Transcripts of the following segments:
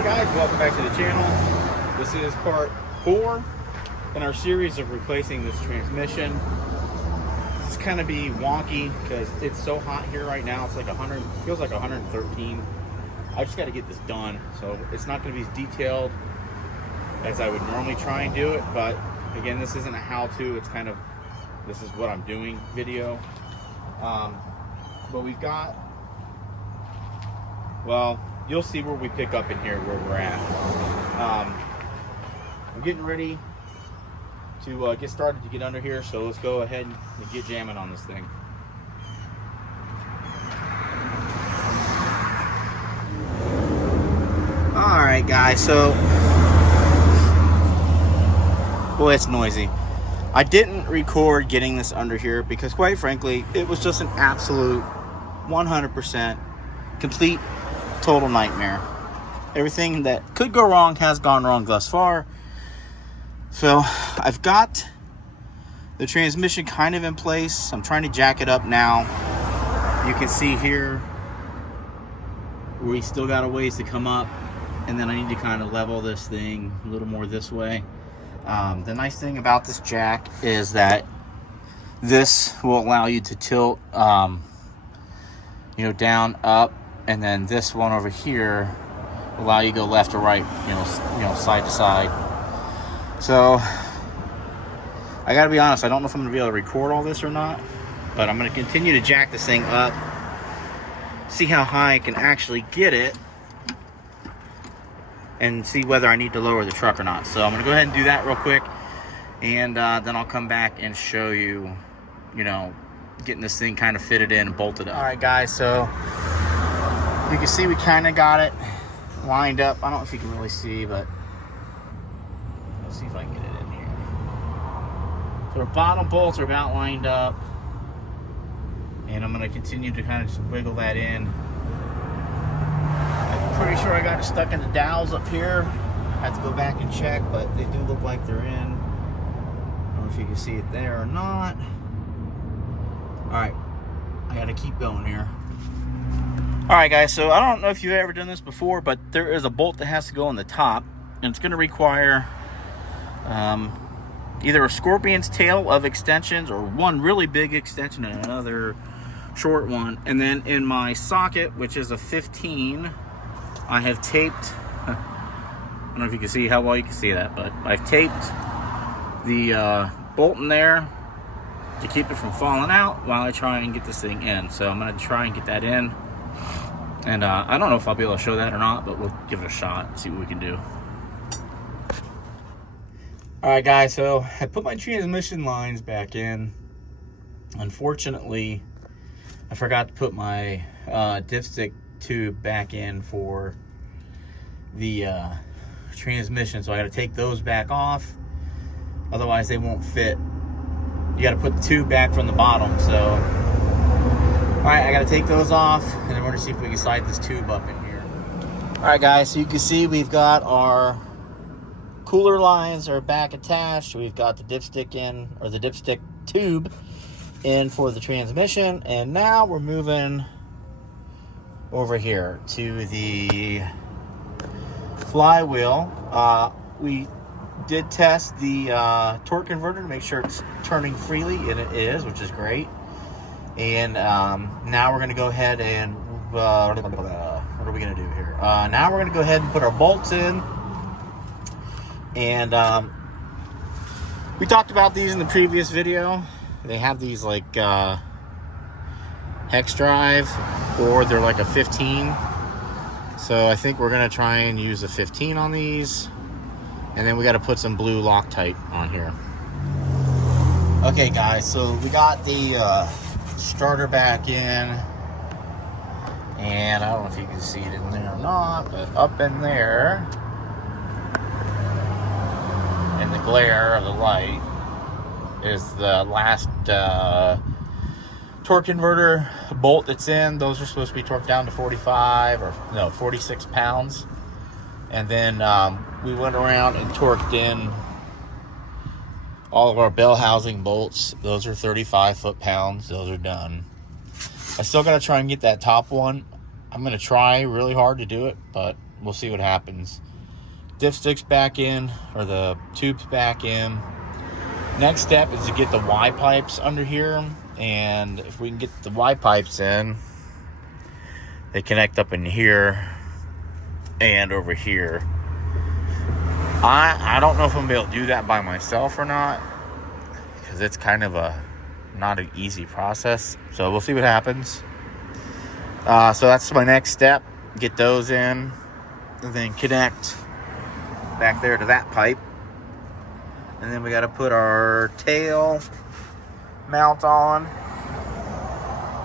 Hey guys, welcome back to the channel. This is part 4 in our series of replacing this transmission. It's kind of be wonky because it's so hot here right now. It's like 100, feels like 113. I just got to get this done, so it's not going to be as detailed as I would normally try and do it. But again, this isn't a how-to. It's kind of, this is what I'm doing video. But we've got, well, you'll see where we pick up in here, where we're at. I'm getting ready to get started to get under here, so let's go ahead and get jamming on this thing. Alright guys, so, boy, it's noisy. I didn't record getting this under here because, quite frankly, it was just an absolute 100% complete total nightmare. Everything that could go wrong has gone wrong thus far. So I've got the transmission kind of in place. I'm trying to jack it up now. You can see here we still got a ways to come up, and then I need to kind of level this thing a little more this way. The nice thing about this jack is that this will allow you to tilt down, up, and then this one over here will allow you to go left or right, side to side. So I gotta be honest, I don't know if I'm gonna be able to record all this or not, but I'm gonna continue to jack this thing up, see how high I can actually get it, and see whether I need to lower the truck or not. So I'm gonna go ahead and do that real quick, and then I'll come back and show you, getting this thing kind of fitted in and bolted up. All right guys, so you can see we kind of got it lined up. I don't know if you can really see, but let's see if I can get it in here. So our bottom bolts are about lined up, and I'm going to continue to kind of just wiggle that in. I'm pretty sure I got it stuck in the dowels up here. I have to go back and check, but they do look like they're in. I don't know if you can see it there or not. All right, I got to keep going here. All right, guys, so I don't know if you've ever done this before, but there is a bolt that has to go on the top, and it's going to require either a scorpion's tail of extensions or one really big extension and another short one. And then in my socket, which is a 15, I have taped, I don't know if you can see how well you can see that, but I've taped the bolt in there to keep it from falling out while I try and get this thing in. So I'm going to try and get that in. And I don't know if I'll be able to show that or not, but we'll give it a shot, see what we can do. Alright guys, so I put my transmission lines back in. Unfortunately, I forgot to put my dipstick tube back in for the transmission, so I got to take those back off. Otherwise they won't fit. You got to put the tube back from the bottom, so alright, I got to take those off, and then we're going to see if we can slide this tube up in here. Alright guys, so you can see we've got our cooler lines are back attached. We've got the dipstick in, or the dipstick tube in for the transmission, and now we're moving over here to the flywheel. We did test the torque converter to make sure it's turning freely, and it is, which is great. And now we're going to go ahead and what are we going to do here? Now we're going to go ahead and put our bolts in. And we talked about these in the previous video. They have these like hex drive, or they're like a 15. So I think we're going to try and use a 15 on these. And then we got to put some blue Loctite on here. Okay guys, so we got the starter back in, and I don't know if you can see it in there or not, but up in there, in the glare of the light, is the last torque converter bolt that's in. Those are supposed to be torqued down to 46 pounds. And then we went around and torqued in all of our bell housing bolts. Those are 35 foot-pounds. Those are done. I still got to try and get that top one. I'm going to try really hard to do it, but we'll see what happens. Dipstick's back in, or the tube's back in. Next step is to get the Y pipes under here, and if we can get the Y pipes in, they connect up in here and over here. I don't know if I'm gonna be able to do that by myself or not, because it's kind of not an easy process. So we'll see what happens. So that's my next step. Get those in, and then connect back there to that pipe. And then we got to put our tail mount on.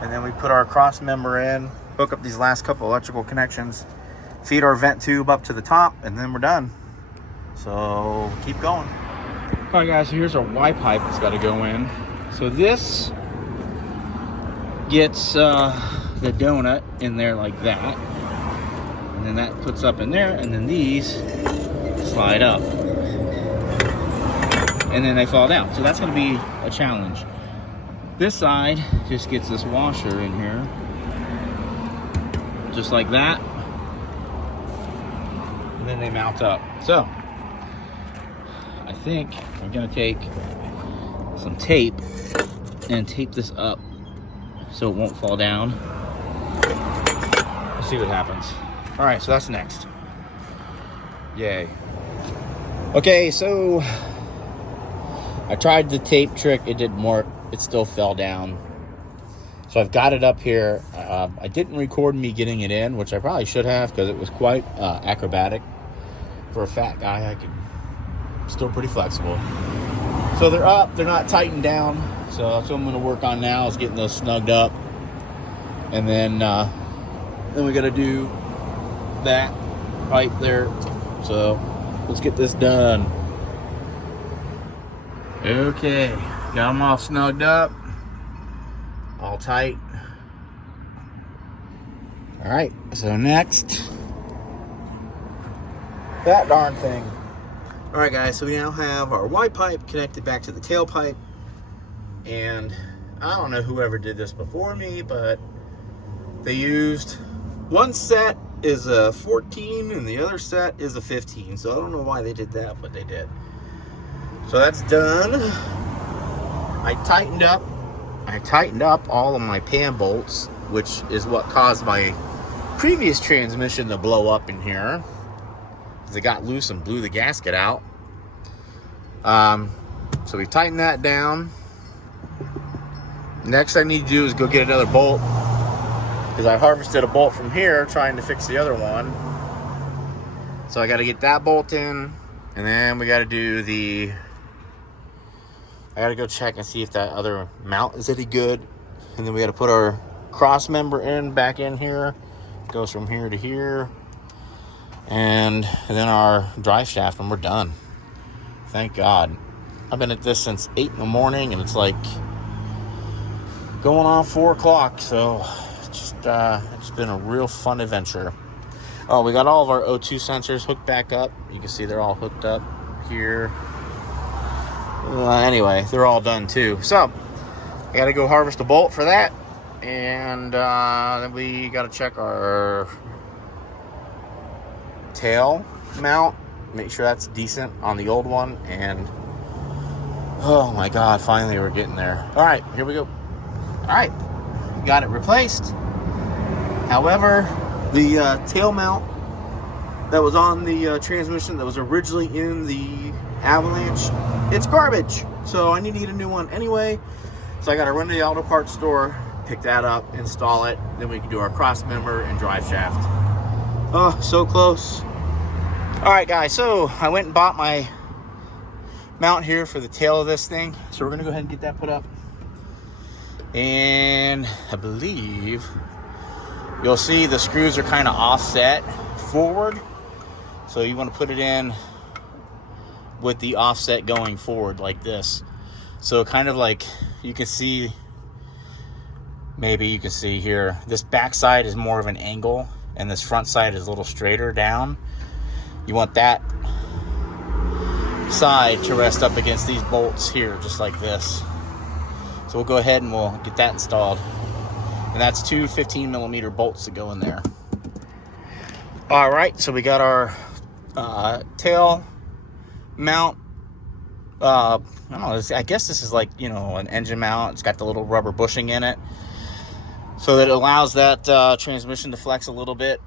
And then we put our cross member in, hook up these last couple electrical connections, feed our vent tube up to the top, and then we're done. So keep going. All right, guys, so here's our Y pipe that's got to go in. So this gets the donut in there like that. And then that puts up in there, and then these slide up. And then they fall down. So that's going to be a challenge. This side just gets this washer in here. Just like that. And then they mount up. So, I think I'm going to take some tape and tape this up so it won't fall down. Let's see what happens. Alright, so that's next. Yay. Okay, so I tried the tape trick. It didn't work. It still fell down. So I've got it up here. I didn't record me getting it in, which I probably should have, because it was quite acrobatic. For a fat guy, I could still pretty flexible. So they're up. They're not tightened down. So that's what I'm going to work on now, is getting those snugged up. And then we got to do that pipe there. So let's get this done. Okay, got them all snugged up, all tight. All right, so next, that darn thing. All right, guys, so we now have our Y pipe connected back to the tailpipe, and I don't know whoever did this before me, but they used one set is a 14 and the other set is a 15. So I don't know why they did that, but they did. So that's done. I tightened up all of my pan bolts, which is what caused my previous transmission to blow up in here, because it got loose and blew the gasket out. So we tightened that down. Next I need to do is go get another bolt, because I harvested a bolt from here trying to fix the other one. So I got to get that bolt in, and then we got to do I got to go check and see if that other mount is any good. And then we got to put our cross member back in here. It goes from here to here. And then our drive shaft, and we're done. Thank God. I've been at this since 8 in the morning, and it's like going on 4 o'clock. So it's been a real fun adventure. Oh, we got all of our O2 sensors hooked back up. You can see they're all hooked up here. Anyway, they're all done too. So I gotta go harvest a bolt for that, and then we gotta check our tail mount, make sure that's decent on the old one. And oh my God, finally we're getting there. All right, here we go. All right, got it replaced. However, the tail mount that was on the transmission that was originally in the Avalanche, it's garbage. So I need to get a new one anyway. So I got to run to the auto parts store, pick that up, install it. Then we can do our cross member and drive shaft. Oh, so close. All right, guys. So I went and bought my mount here for the tail of this thing. So we're going to go ahead and get that put up. And I believe you'll see the screws are kind of offset forward. So you want to put it in with the offset going forward like this. So kind of like you can see, maybe you can see here, this back side is more of an angle and this front side is a little straighter down. You want that side to rest up against these bolts here, just like this. So we'll go ahead and we'll get that installed. And that's two 15mm bolts that go in there. All right, so we got our tail mount. I don't know. I guess this is like, you know, an engine mount. It's got the little rubber bushing in it, so that it allows that transmission to flex a little bit.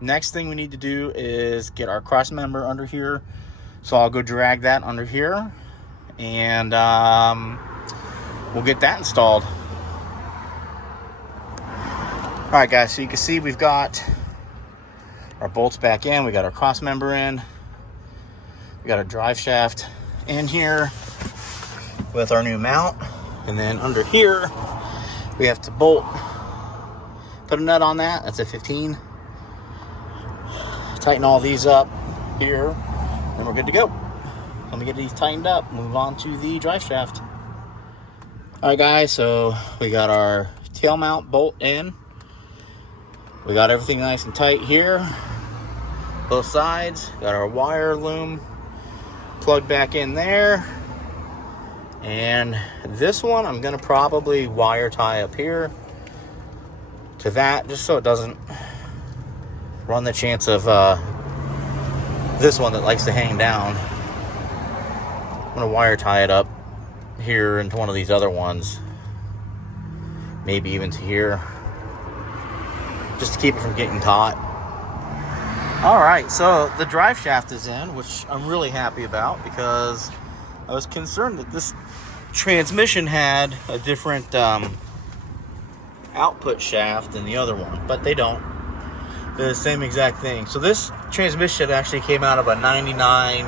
Next thing we need to do is get our cross member under here. So I'll go drag that under here, and we'll get that installed. All right, guys. So you can see we've got our bolts back in. We got our cross member in. We got our drive shaft in here with our new mount. And then under here, we have to bolt, put a nut on that. That's a 15. Tighten all these up here, and we're good to go. Let me get these tightened up, move on to the drive shaft. All right, guys, so we got our tail mount bolt in. We got everything nice and tight here. Both sides. Got our wire loom plugged back in there. And this one I'm gonna probably wire tie up here to that, just so it doesn't run the chance of this one that likes to hang down. I'm gonna wire tie it up here into one of these other ones, maybe even to here, just to keep it from getting taut. All right, so the drive shaft is in, which I'm really happy about, because I was concerned that this transmission had a different output shaft than the other one, but they don't. They're the same exact thing. So this transmission actually came out of a 99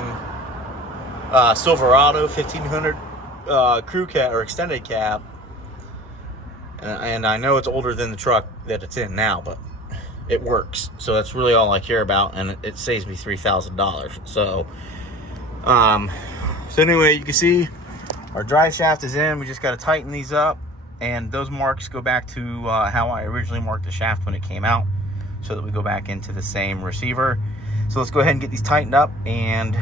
Silverado 1500 crew cab or extended cab, and I know it's older than the truck that it's in now, but it works. So that's really all I care about, and it saves me $3,000. So anyway, you can see our drive shaft is in. We just got to tighten these up, and those marks go back to how I originally marked the shaft when it came out, so that we go back into the same receiver. So let's go ahead and get these tightened up, and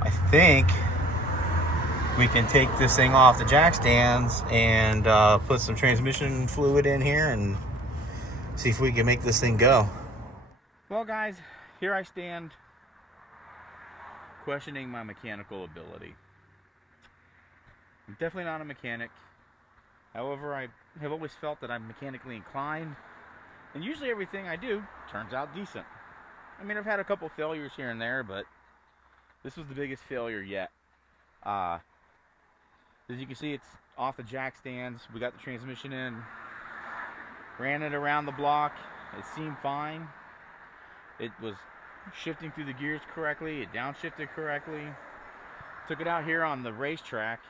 I think we can take this thing off the jack stands and put some transmission fluid in here and see if we can make this thing go. Well, guys, here I stand questioning my mechanical ability. I'm definitely not a mechanic. However, I have always felt that I'm mechanically inclined, and usually everything I do turns out decent. I mean, I've had a couple failures here and there, but this was the biggest failure yet. As you can see, it's off the jack stands. We got the transmission in. Ran it around the block. It seemed fine. It was shifting through the gears correctly. It downshifted correctly. Took it out here on the racetrack,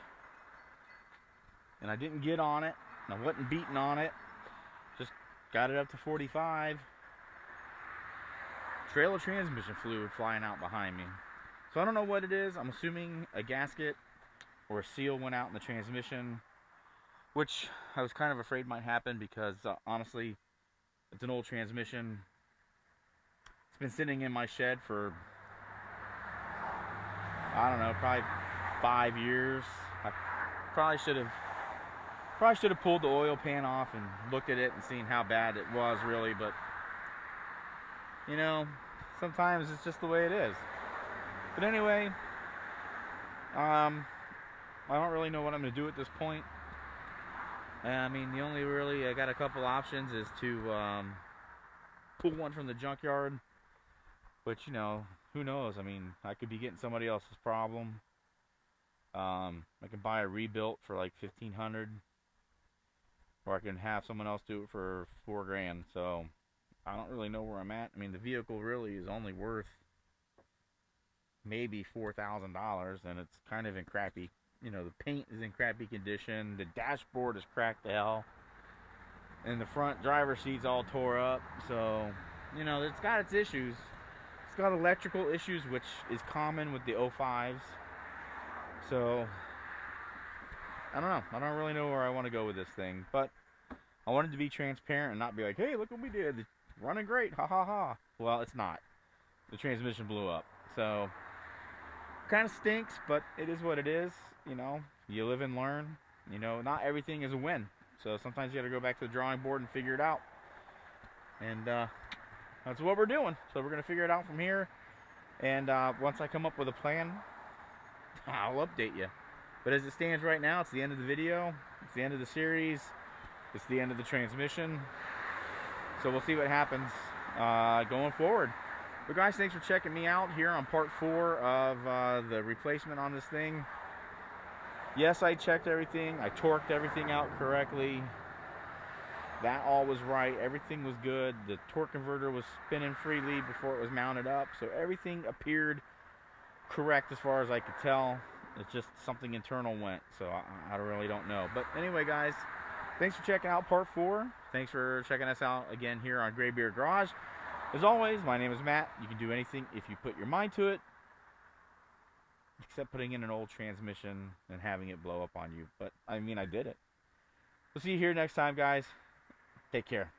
and I didn't get on it. And I wasn't beating on it. Just got it up to 45. Trail of transmission fluid flying out behind me. So I don't know what it is. I'm assuming a gasket or a seal went out in the transmission, which I was kind of afraid might happen, because honestly, it's an old transmission. It's been sitting in my shed for, I don't know, probably 5 years. I probably should have pulled the oil pan off and looked at it and seen how bad it was really, but you know, sometimes it's just the way it is. But anyway, I don't really know what I'm going to do at this point. I mean, the only really, I got a couple options, is to pull one from the junkyard, which, you know, who knows? I mean, I could be getting somebody else's problem. I can buy a rebuilt for like $1,500, or I can have someone else do it for $4 grand. So I don't really know where I'm at. I mean, the vehicle really is only worth maybe $4,000, and it's kind of in crappy, you know, the paint is in crappy condition, the dashboard is cracked to hell, and the front driver's seat's all tore up. So, you know, it's got its issues. It's got electrical issues, which is common with the 05s. So I don't know. I don't really know where I want to go with this thing, but I wanted to be transparent and not be like, hey, look what we did, it's running great, ha ha ha. Well, it's not. The transmission blew up. So kind of stinks, but it is what it is. You know, you live and learn. You know, not everything is a win. So sometimes you got to go back to the drawing board and figure it out. And that's what we're doing. So we're going to figure it out from here. And once I come up with a plan, I'll update you. But as it stands right now, it's the end of the video. It's the end of the series. It's the end of the transmission. So we'll see what happens going forward. But guys, thanks for checking me out here on part 4 of the replacement on this thing. Yes, I checked everything. I torqued everything out correctly. That all was right. Everything was good. The torque converter was spinning freely before it was mounted up. So everything appeared correct as far as I could tell. It's just something internal went. So I really don't know. But anyway, guys, thanks for checking out part 4. Thanks for checking us out again here on Graybeard Garage. As always, my name is Matt. You can do anything if you put your mind to it, except putting in an old transmission and having it blow up on you. But I mean, I did it. We'll see you here next time, guys. Take care.